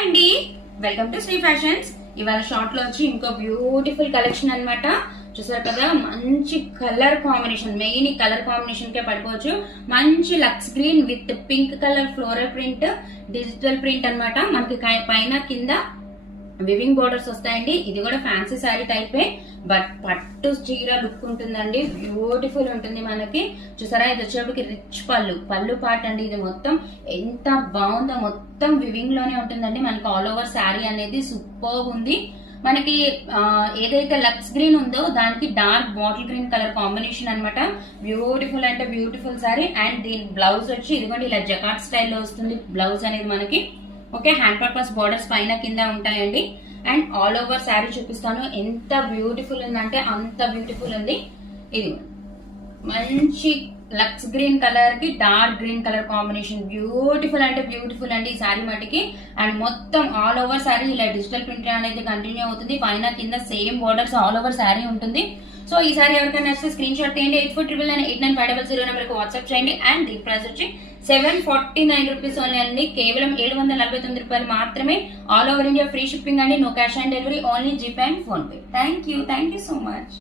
Hi అండి, welcome to Sri Fashions. ఇవాళ short లో వచ్చి ఇంకో బ్యూటిఫుల్ కలెక్షన్ అన్నమాట. చూసారు కదా, మంచి colour combination, main colour combination కే పడిపోవచ్చు. మంచి looks green with pink colour floral print, digital print అన్నమాట. మనకి పైన కింద వివింగ్ బోర్డర్స్ వస్తాయండి. ఇది కూడా ఫ్యాన్సీ శారీ టైపే, బట్ పట్టు చీర లుక్ ఉంటుందండి. బ్యూటిఫుల్ ఉంటుంది మనకి. చూసారా, ఇది వచ్చేప్పటికి రిచ్ పళ్ళు పార్ట్ అండి. ఇది మొత్తం ఎంత బాగుందో, మొత్తం వివింగ్ లోనే ఉంటుందండి. మనకి ఆల్ ఓవర్ శారీ అనేది సూపర్ ఉంది. మనకి ఏదైతే లక్స్ గ్రీన్ ఉందో దానికి dark bottle green colour combination అన్నమాట. బ్యూటిఫుల్ అంటే బ్యూటిఫుల్ శారీ. అండ్ దీని బ్లౌజ్ వచ్చి ఇదిగోండి ఇలా జకాట్ స్టైల్లో వస్తుంది బ్లౌజ్ అనేది మనకి. ఓకే, హ్యాండ్ పర్పస్ బోర్డర్స్ పైన కింద ఉంటాయండి. అండ్ ఆల్ ఓవర్ శారీ చూపిస్తాను. ఎంత బ్యూటిఫుల్ ఉందంటే అంత బ్యూటిఫుల్ ఉంది. ఇది మంచి లక్స్ గ్రీన్ కలర్ కి dark green colour combination. Beautiful అంటే బ్యూటిఫుల్ అండి ఈ శారీ మటుకి. అండ్ మొత్తం ఆల్ ఓవర్ శారీ ఇలా డిజిటల్ ప్రింట్ అనేది కంటిన్యూ అవుతుంది. పైన కింద same borders all over sari ఉంటుంది. సో ఈ సారీ ఎవరికైనా నచ్చితే స్క్రీన్ షాట్ తీయండి. 8499899500 నెంబర్కి వాట్సాప్ చేయండి. అండ్ దీని ప్రైస్ వచ్చి 749 రూపీస్ ఓన్లీ అండి. కేవలం 749 రూపాయలు మాత్రమే. All over India free shipping అండి. No cash on delivery, only GPay and PhonePe. Thank you so much.